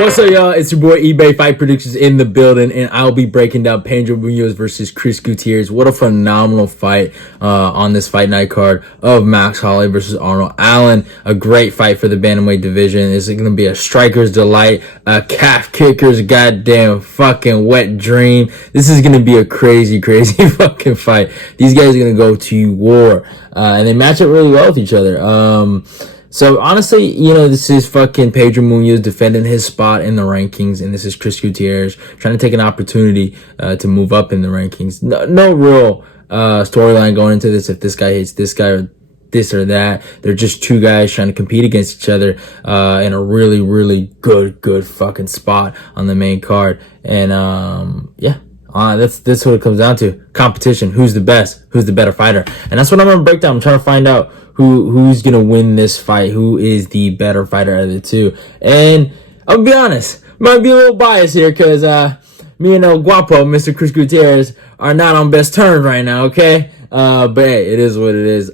What's up, y'all? It's your boy eBay Fight Predictions in the building, and I'll be breaking down Pedro Munhoz versus Chris Gutierrez. What a phenomenal fight on this fight night card of Max Holloway versus Arnold Allen. A great fight for the bantamweight division. It's going to be a striker's delight, a calf kicker's goddamn fucking wet dream. This is going to be a crazy fucking fight. These guys are going to go to war, and they match up really well with each other. So honestly, you know, this is fucking Pedro Munhoz defending his spot in the rankings, and this is Chris Gutierrez trying to take an opportunity to move up in the rankings. No real storyline going into this. If this guy hates this guy or this or that, they're just two guys trying to compete against each other in a really good fucking spot on the main card. And yeah. That's what it comes down to. Competition. Who's the best? Who's the better fighter? And that's what I'm gonna break down. I'm trying to find out who's gonna win this fight. Who is the better fighter out of the two? And I'll be honest, might be a little biased here because me and El Guapo, Mr. Chris Gutierrez, are not on best terms right now. Okay, but hey, it is what it is.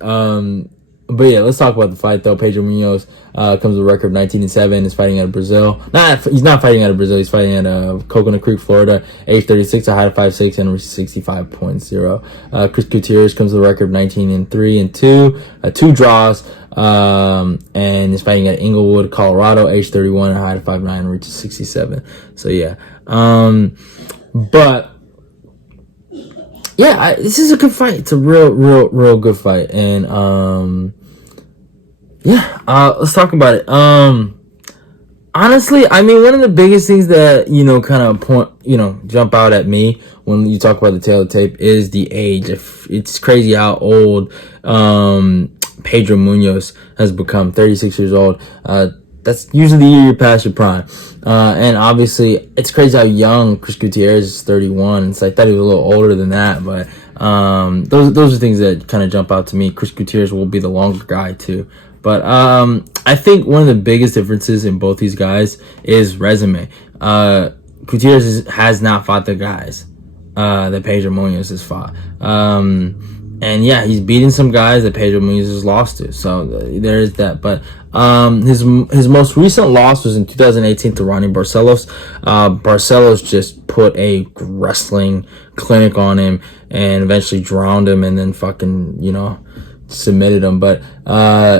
But yeah, let's talk about the fight though. Pedro Munhoz comes with a record of 19-7. Is fighting out of Brazil. He's not fighting out of Brazil. He's fighting out of Coconut Creek, Florida. Age 36, a height of 5'6", and 65.0. Chris Gutierrez comes with a record of 19-3 and 2, 2 draws. And is fighting at Inglewood, Colorado. Age 31, a height of 5'9", and reaches 67. So yeah. But yeah, this is a good fight. It's a real good fight. And yeah, let's talk about it. Honestly, I mean, one of the biggest things that, you know, kind of jump out at me when you talk about the tail of the tape is the age. It's crazy how old Pedro Munhoz has become. 36 years old. That's usually the year you pass your prime. And obviously, it's crazy how young Chris Gutierrez is, 31. It's like, I thought he was a little older than that, but those are things that kind of jump out to me. Chris Gutierrez will be the longer guy, too. But I think one of the biggest differences in both these guys is resume. Gutierrez has not fought the guys that Pedro Munhoz has fought. And yeah, he's beaten some guys that Pedro Munhoz has lost to. So there is that. But his most recent loss was in 2018 to Ronnie Barcelos. Barcelos just put a wrestling clinic on him and eventually drowned him and then fucking, you know, submitted him. But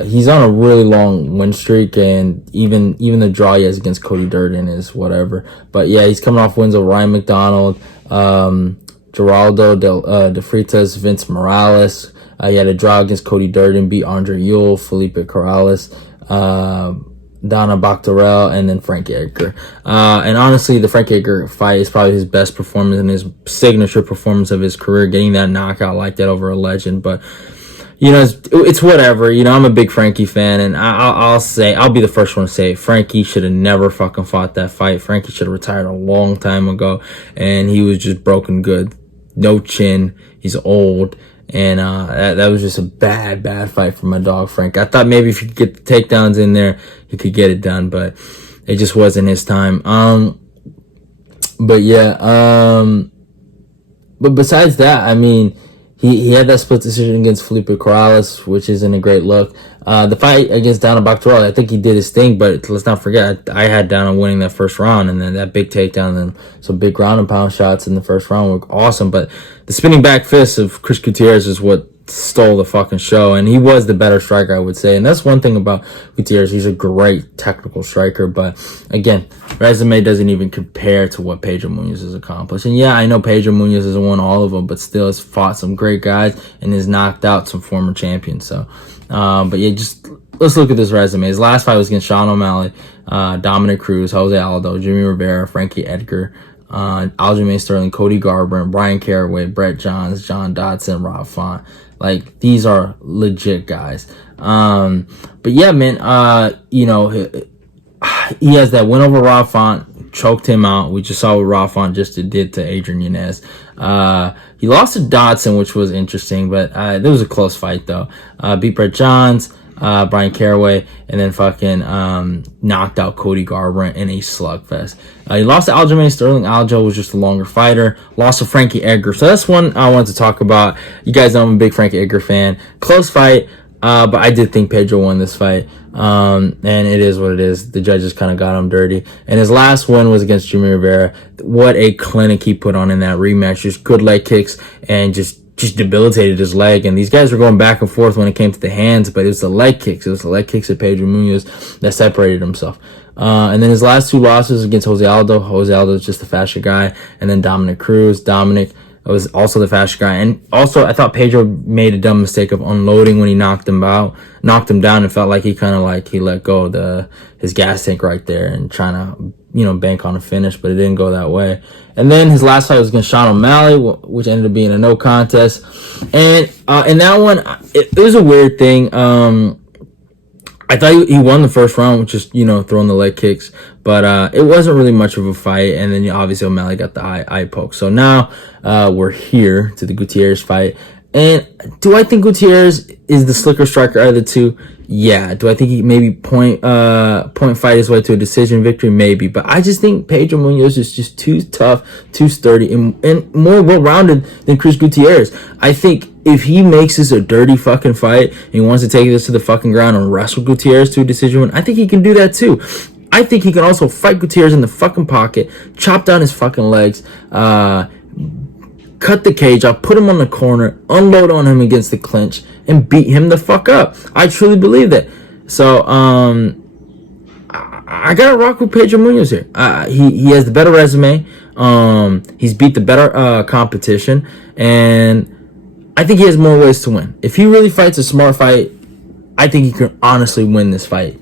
he's on a really long win streak, and even the draw he has against Cody Durden is whatever. But yeah, he's coming off wins of Ryan McDonald, Geraldo de Freitas, Vince Morales. He had a draw against Cody Durden, beat Andre Ewell, Felipe Corrales, Donna Bactarel, and then Frank Edgar. And honestly, the Frank Edgar fight is probably his best performance and his signature performance of his career, getting that knockout like that over a legend. But you know, it's whatever. You know, I'm a big Frankie fan, and I'll be the first one to say it. Frankie should have never fucking fought that fight. Frankie should have retired a long time ago, and he was just broken good. No chin. He's old, and that was just a bad fight for my dog Frank. I thought maybe if he could get the takedowns in there, he could get it done, but it just wasn't his time. But yeah, but besides that, I mean, he had that split decision against Felipe Corrales, which isn't a great look. The fight against Donna Bactarel, I think he did his thing, but let's not forget, I had Donna winning that first round, and then that big takedown, and then some big ground and pound shots in the first round were awesome. But the spinning back fist of Chris Gutierrez is what stole the fucking show, and he was the better striker, I would say. And that's one thing about Gutierrez. He's a great technical striker, but again, resume doesn't even compare to what Pedro Munhoz has accomplished. And yeah, I know Pedro Munhoz hasn't won all of them, but still has fought some great guys and has knocked out some former champions. So but yeah, just let's look at this resume. His last fight was against Sean O'Malley, Dominic Cruz, Jose Aldo, Jimmy Rivera, Frankie Edgar, Aljamain Sterling, Cody Garbrandt, Brian Caraway, Brett Johns, John Dodson, Rob Font. Like, these are legit guys. But yeah, man, you know, he has that win over Rob Font, choked him out. We just saw what Rob Font just did to Adrian Yanez. He lost to Dodson, which was interesting, but there was a close fight though. Beat Brett Johns, Brian Caraway, and then fucking knocked out Cody Garbrandt in a slugfest. He lost to Aljamain Sterling. Aljo was just a longer fighter. Lost to Frankie Edgar. So that's one I wanted to talk about. You guys know I'm a big Frankie Edgar fan. Close fight. But I did think Pedro won this fight. And it is what it is. The judges kind of got him dirty. And his last win was against Jimmy Rivera. What a clinic he put on in that rematch. Just good leg kicks and just debilitated his leg. And these guys were going back and forth when it came to the hands, but it was the leg kicks. It was the leg kicks of Pedro Munhoz that separated himself. And then his last 2 losses against Jose Aldo. Jose Aldo is just the faster guy. And then Dominic Cruz. Dominic was also the faster guy. And also, I thought Pedro made a dumb mistake of unloading when he knocked him down. It felt like he let go of his gas tank right there and trying to, bank on a finish, but it didn't go that way. And then his last fight was against Sean O'Malley, which ended up being a no contest. And in that one, it was a weird thing. I thought he won the first round with just, throwing the leg kicks. But it wasn't really much of a fight. And then obviously O'Malley got the eye poke. So now we're here to the Gutierrez fight. And do I think Gutierrez is the slicker striker out of the two? Yeah. Do I think he maybe point fight his way to a decision victory? Maybe. But I just think Pedro Munhoz is just too tough, too sturdy, and more well-rounded than Chris Gutierrez. I think if he makes this a dirty fucking fight and he wants to take this to the fucking ground and wrestle Gutierrez to a decision win, I think he can do that too. I think he can also fight Gutierrez in the fucking pocket, chop down his fucking legs, cut the cage off, put him on the corner, unload on him against the clinch, and beat him the fuck up. I truly believe that. So, I gotta rock with Pedro Munhoz here. He has the better resume. He's beat the better competition, and I think he has more ways to win. If he really fights a smart fight, I think he can honestly win this fight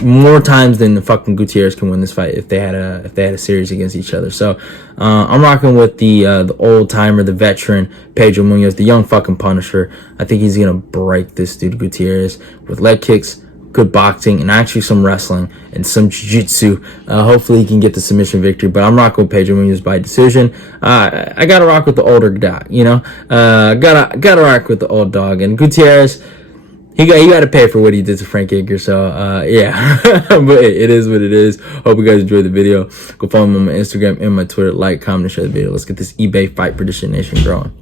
more times than fucking Gutierrez can win this fight if they had a series against each other. So I'm rocking with the old timer, the veteran Pedro Munhoz, the young fucking Punisher. I think he's gonna break this dude Gutierrez with leg kicks, good boxing, and actually some wrestling and some jiu-jitsu. Hopefully he can get the submission victory, but I'm rocking with Pedro Munhoz by decision. I gotta rock with the older guy, gotta rock with the old dog. And Gutierrez, he got to pay for what he did to Frank Edgar. So yeah. But it is what it is. Hope you guys enjoyed the video. Go follow me on my Instagram and my Twitter. Like, comment, and share the video. Let's get this eBay fight prediction nation growing.